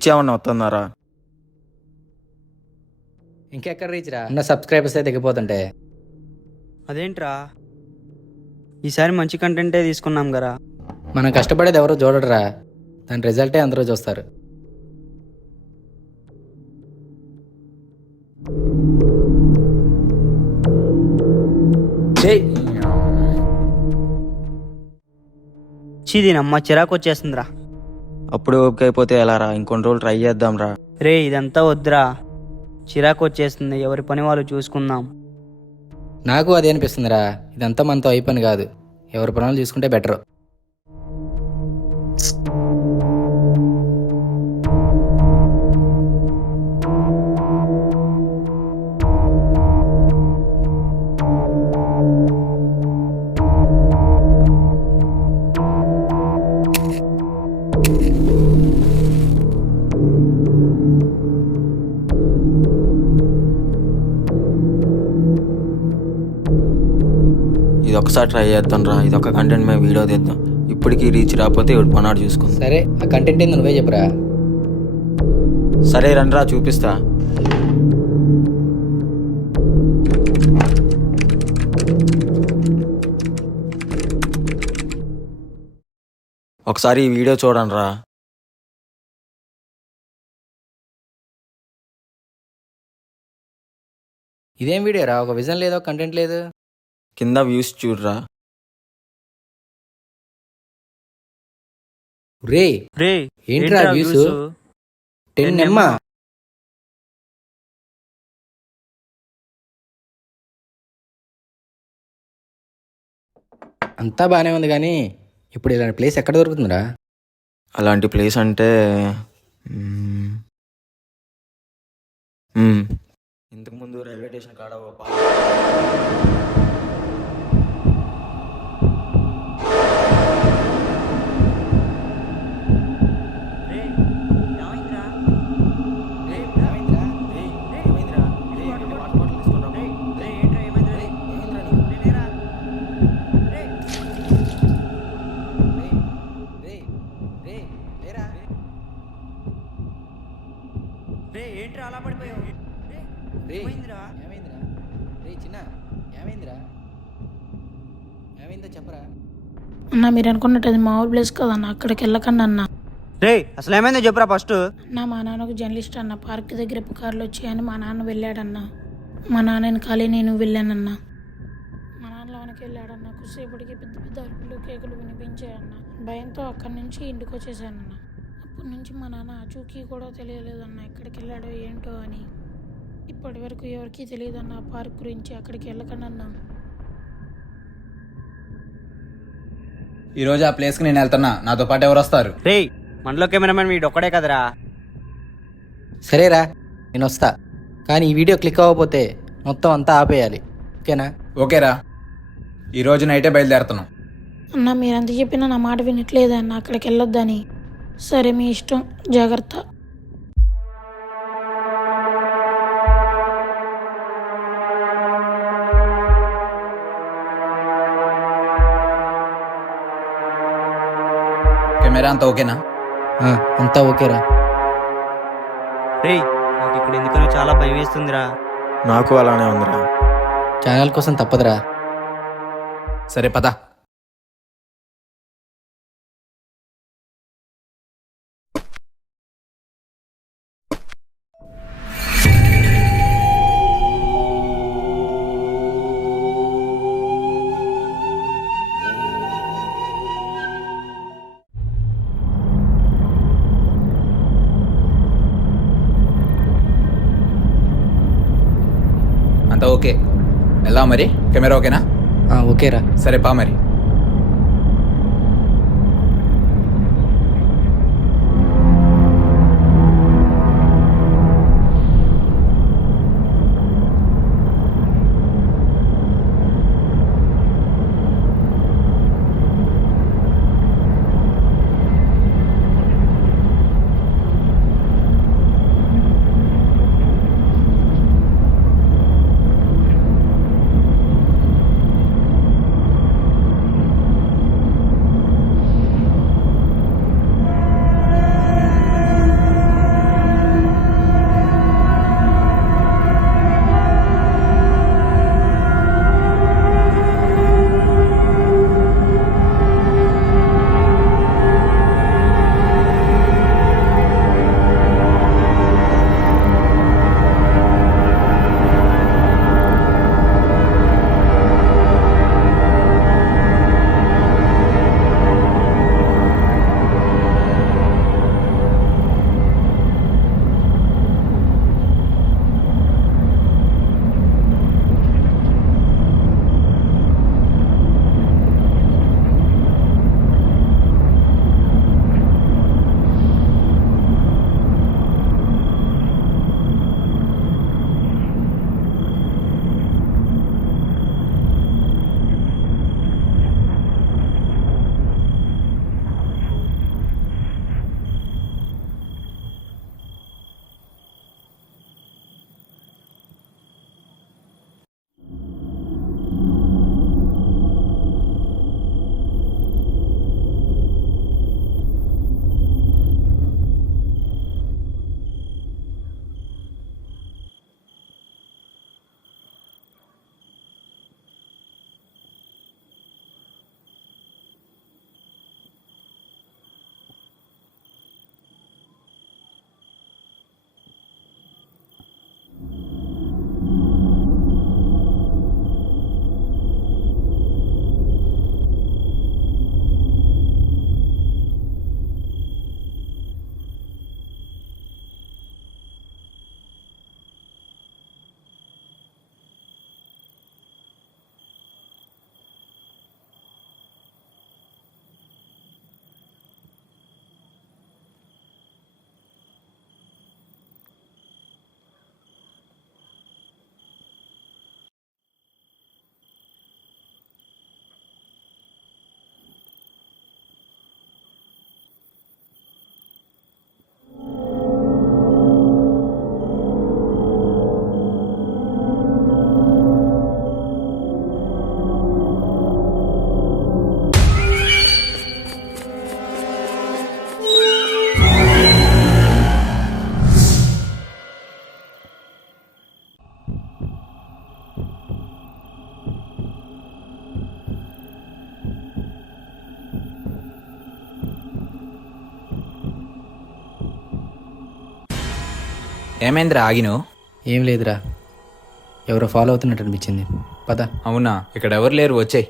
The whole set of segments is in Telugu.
రీచ్ ఏమన్నా వస్తున్నారా? ఇంకెక్కడ రీచ్ రా, ఉన్న సబ్స్క్రైబర్స్ అయితే తగ్గిపోతుంటే. అదేంట్రా, ఈసారి మంచి కంటెంటే తీసుకున్నాం కదా. మనం కష్టపడేది ఎవరో చూడడురా, దాని రిజల్టే అందరూ చూస్తారు. చీదీనమ్మ చిరాకు వచ్చేస్తుందిరా. అప్పుడు ఓపిక అయిపోతే ఎలా రా? ఇంకొన్ని రోజులు ట్రై చేద్దాం రా. రే ఇదంతా వద్దురా, చిరాకు వచ్చేస్తుంది. ఎవరి పని వాళ్ళు చూసుకుందాం. నాకు అదే అనిపిస్తుందిరా, ఇదంతా మనతో అయిపోయింది కాదు, ఎవరి పనులు చూసుకుంటే బెటర్. ఇది ఒకసారి ట్రై చేద్దాం రా. ఇది ఒక కంటెంట్ మేము వీడియో తీద్దాం. ఇప్పటికీ రీచ్ రాకపోతే ఇప్పుడు పనాడు చూసుకుందాం. సరే, ఆ కంటెంట్ ఏంది నువ్వే చెప్పురా. సరే రండి రా, చూపిస్తా. ఒకసారి ఈ వీడియో చూడండి రా. ఇదేం వీడియో రా, ఒక విజన్ లేదు, కంటెంట్ లేదు. కింద వ్యూస్ చూడరా. రే రే ఏంట్రా వ్యూస్ 10 ఎమ్మా. అంతా బాగానే ఉంది కానీ ఇప్పుడు ఇలాంటి ప్లేస్ ఎక్కడ దొరుకుతుందిరా? అలాంటి ప్లేస్ అంటే ఇంతకుముందు రైల్వే స్టేషన్ కాడ ఓ ఏంట్రా అలా పడిపోయావు? ఏమైందో చెప్పరా. అన్న మీరు అనుకున్నట్టు అది మామూలు ప్లేస్ కదన్న, అక్కడికి వెళ్ళకండి అన్న. రే అసలు ఏమైందో చెప్పురా ఫస్ట్. అన్న మా నాన్నకు జర్నలిస్ట్ అన్న, పార్క్ దగ్గర పుకార్లు వచ్చాయని మా నాన్న వెళ్ళాడన్న. మా నాన్నని ఖాళీ నేను వెళ్ళానన్న. మా నాన్న లోనికి వెళ్ళాడన్న. కొద్దిసేపటికి పెద్ద పెద్ద అరుపులు కేకులు వినిపించాయన్న. భయంతో అక్కడి నుంచి ఇంటికి వచ్చేసానన్న. అప్పటి నుంచి మా నాన్న ఆచూకీ కూడా తెలియలేదన్న, ఎక్కడికి వెళ్ళాడో ఏంటో అని. ఇప్పటి వరకు ఎవరికీ తెలియదన్న ఆ పార్క్ గురించి. అక్కడికి వెళ్ళకండి అన్న. ఈరోజు ఆ ప్లేస్కి నేను వెళ్తున్నా, నాతో పాటు ఎవరు వస్తారు? రే మనలో కెమెరామెన్ వీడు ఒక్కడే కదరా. సరేరా, నేను వస్తా, కానీ ఈ వీడియో క్లిక్ అవ్వకపోతే మొత్తం అంతా ఆపేయాలి, ఓకేనా? ఓకేరా, ఈరోజు నైటే బయలుదేరుతున్నాం. అన్న మీరంత చెప్పినా నా మాట వినట్లేదన్న, అక్కడికి వెళ్ళొద్దని. సరే మీ ఇష్టం, జాగ్రత్త. కెమెరా అంతా ఓకేనా? అంతా ఓకేరా. రే నాకు ఇక్కడ ఎందుకనో చాలా భయం వేస్తుందిరా. నాకు అలానే ఉందిరా. ఛానల్ కోసం తప్పదురా. సరే పద. అంతా ఓకే, ఎలా మరి? కెమెరా ఓకేనా? ఓకేరా. సరే పా మరి. ఏమైందిరా ఆగిను? ఏం లేదురా, ఎవరో ఫాలో అవుతున్నట్టు అనిపించింది. పద. అవునా, ఇక్కడ ఎవరు లేరు, వచ్చేయ్.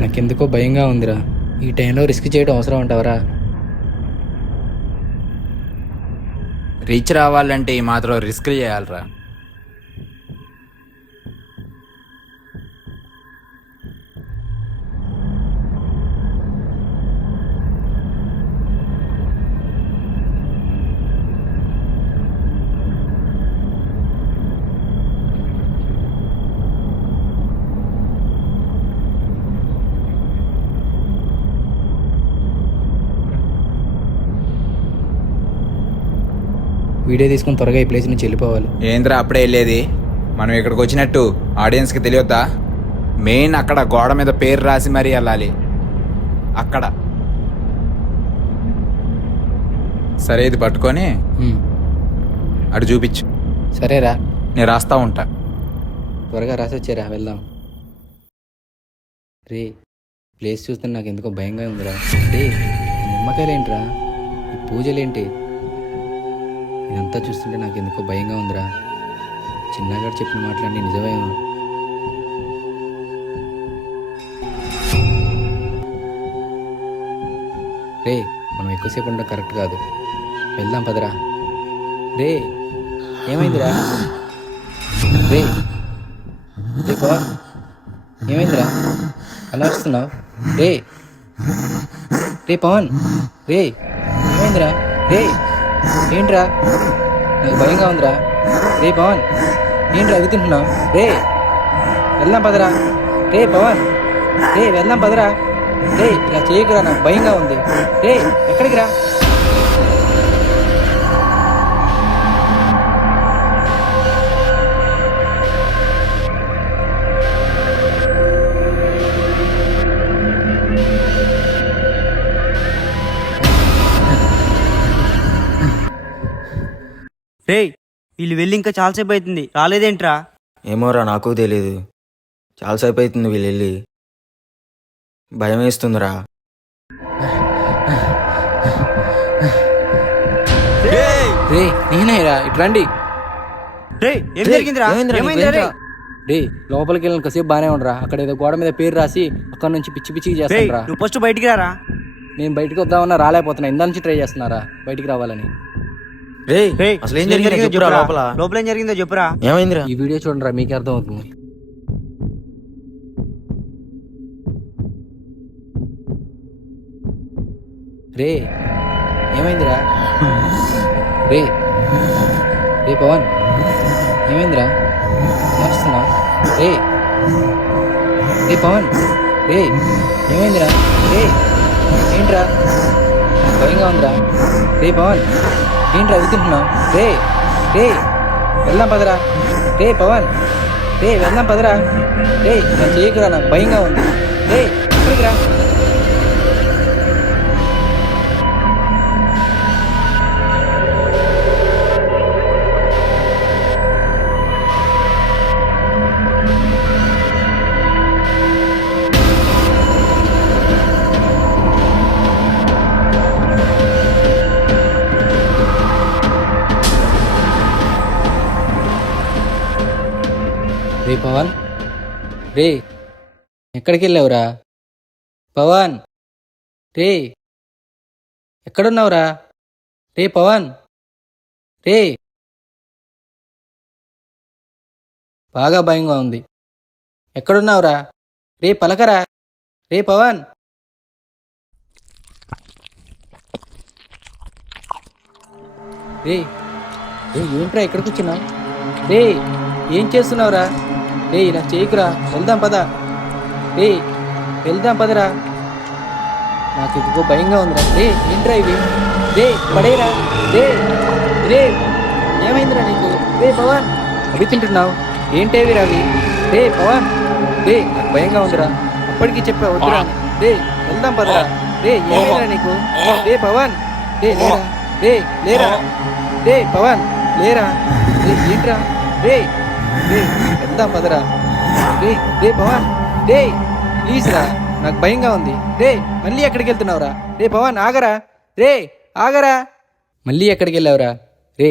నాకెందుకో భయంగా ఉందిరా. ఈ టైంలో రిస్క్ చేయడం అవసరం అంటావరా? రీచ్ రావాలంటే ఈ మాత్రం రిస్క్ చేయాలరా. వీడియో తీసుకుని త్వరగా ఈ ప్లేస్ నుంచి వెళ్ళిపోవాలి. ఏంద్రా అప్పుడే వెళ్ళేది? మనం ఇక్కడికి వచ్చినట్టు ఆడియన్స్కి తెలియొద్దా? మెయిన్ అక్కడ గోడ మీద పేరు రాసి మరీ వెళ్ళాలి. అక్కడ సరే, ఇది పట్టుకొని అటు చూపించు. సరేరా, నేను రాస్తా ఉంటా. త్వరగా రాసి వచ్చారా, వెళ్దాం. రే, ప్లేస్ చూస్తే నాకు ఎందుకో భయంగా ఉందిరా. రే, ఈ నిమ్మకాయలేంట్రా, ఈ పూజలేంటి, ఇదంతా చూస్తుంటే నాకు ఎందుకో భయంగా ఉందిరా. చిన్నగాడు చెప్పిన మాటలన్నీ నిజమేమో. రే, మనం ఎక్కువసేపు ఉండడం కరెక్ట్ కాదు, వెళ్దాం పదరా. రే, ఏమైందిరా? రే, రే పవన్, ఏమైందిరా అలా వస్తున్నావు? రే, రే పవన్, రే ఏమైందిరా? రే ఏంట్రా, నాకు భయంగా ఉందిరా. రే పవన్, ఏంట్రా అవి తింటున్నావు? రే వెళ్దాం పదరా. రే పవన్, రే వెళ్దాం పదరా. రే ఇలా చేయకురా, నాకు భయంగా ఉంది. రే ఎక్కడికి రా? రేయ్ వీళ్ళు వెళ్ళి ఇంకా చాలాసేపు అవుతుంది రాలేదేంట్రా? ఏమోరా నాకు తెలీదు. చాలాసేపు అవుతుంది వీళ్ళు వెళ్ళి. భయం వేస్తుందిరా. రే నేనేరా ఇటు రండి. రేయ్ ఏం జరిగిందిరా? ఏమైందిరా రేయ్? రే లోపలికి వెళ్ళిన కాసేపు బాగానే ఉండరా, అక్కడ ఏదో గోడ మీద పేరు రాసి అక్కడ నుంచి పిచ్చి పిచ్చికి రేయ్ చేస్తానరా. నువ్వు ఫస్ట్ బయటికి రారా. నేను బయటకు వద్దామన్నా రాలేకపోతున్నా, ఇందా నుంచి ట్రై చేస్తున్నారా బయటికి రావాలని. రేయ్ రేయ్ అసలు ఏం జరిగిందో చెప్పురా లోపల. లోపల ఏం జరిగిందో చెప్పురా. ఏమైందిరా? ఈ వీడియో చూడండిరా మీకే అర్థం అవుతుంది. రే ఏమైందిరా? రే రే పవన్ ఏమైందిరా? నడుస్తున్నా. రే రే పవన్ రే ఏమైందిరా? రే ఏంట్రా? భయంగా ఉందిరా. రే పవన్ ఏంట్రా వెళ్తున్నావు? రే రే వెళ్దాం పదరా. రే పవన్ రే వెళ్దాం పదరా. రే నా చేయకురా, నాకు భయంగా ఉంది. రే ఇక్కడికి రా. రే పవన్ రే ఎక్కడికి వెళ్ళావురా? పవన్ రే ఎక్కడున్నావురా? రే పవన్ రే బాగా భయంగా ఉంది. ఎక్కడున్నావురా? రే పలకరా. రే పవన్ రే రే ఏంట్రా ఎక్కడికి వచ్చినావు? రే ఏం చేస్తున్నావురా? రే ఇలా చేయకురా, వెళ్దాం పద. రే వెళ్దాం పదరా. నాకు ఇదిగో భయంగా ఉందిరా. రే ఏంట్రా ఇవి? రే పడేరా. రే రే ఏమైందిరా నీకు? రే పవన్ అవి తింటున్నావు ఏంటేవి రావి? రే పవన్ రే నాకు భయంగా ఉందిరా, అప్పటికి చెప్పా వద్దురా. రే వెళ్దాం పదరా. రే ఏమైందిరా నీకు? రే పవన్ రే లేరా. రే లేరా. రే పవన్ లేరా. రే ఏంట్రా? రే రే వెళ్దాం పదరా. రే రే పవన్ రే ప్లీజ్ రా, నాకు భయంగా ఉంది. రే మళ్ళీ ఎక్కడికి వెళ్తున్నావురా? రే పవన్ ఆగరా. రే ఆగరా. మళ్ళీ ఎక్కడికి వెళ్ళావురా? రే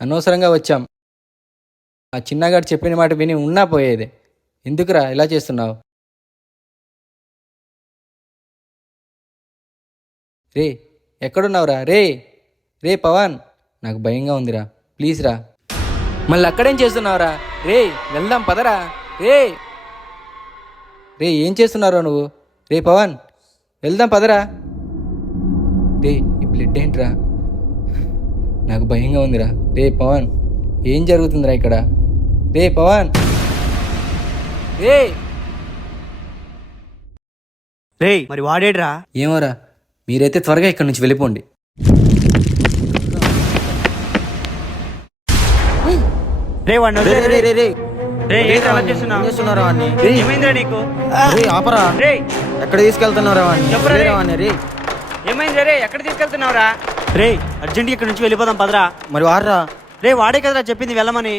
అనవసరంగా వచ్చాం. ఆ చిన్నగాడు చెప్పిన మాట విని ఉన్నా పోయేదే. ఎందుకురా ఇలా చేస్తున్నావు? రే ఎక్కడున్నావురా? రే రే పవన్ నాకు భయంగా ఉందిరా, ప్లీజ్ రా. మళ్ళీ అక్కడేం చేస్తున్నావురా? రే వెళ్దాం పదరా. రే రే ఏం చేస్తున్నారా నువ్వు? రే పవన్ వెళ్దాం పదరా. రే ఈ బ్లడ్ ఏంట్రా? నాకు భయంగా ఉందిరా. రే పవన్ ఏం జరుగుతుందిరా ఇక్కడ? రే పవన్ రే రేయ్ మరి వాడేడ్రా? ఏమోరా, మీరైతే త్వరగా ఇక్కడి నుంచి వెళ్ళిపోండి. రే వాడిని రే వదిలేయ్. రే రే రే రేయ్ ఏంట్రా అలా చేస్తున్నావు? ఏం చేస్తున్నారా వాడిని? ఏమైందిరా నీకు? రే ఆపరా. రేయ్ ఎక్కడ తీసుకెళ్తున్నారా వాడిని? చెప్పరా రే. రేరా వాడిని, రే. ఏమైందిరా రే? ఎక్కడ తీసుకెళ్తున్నావురా? రే అర్జెంట్గా ఇక్కడ నుంచి వెళ్ళిపోదాం పదరా. మరి వాడరా. రే వాడే కదరా చెప్పింది వెళ్ళమని.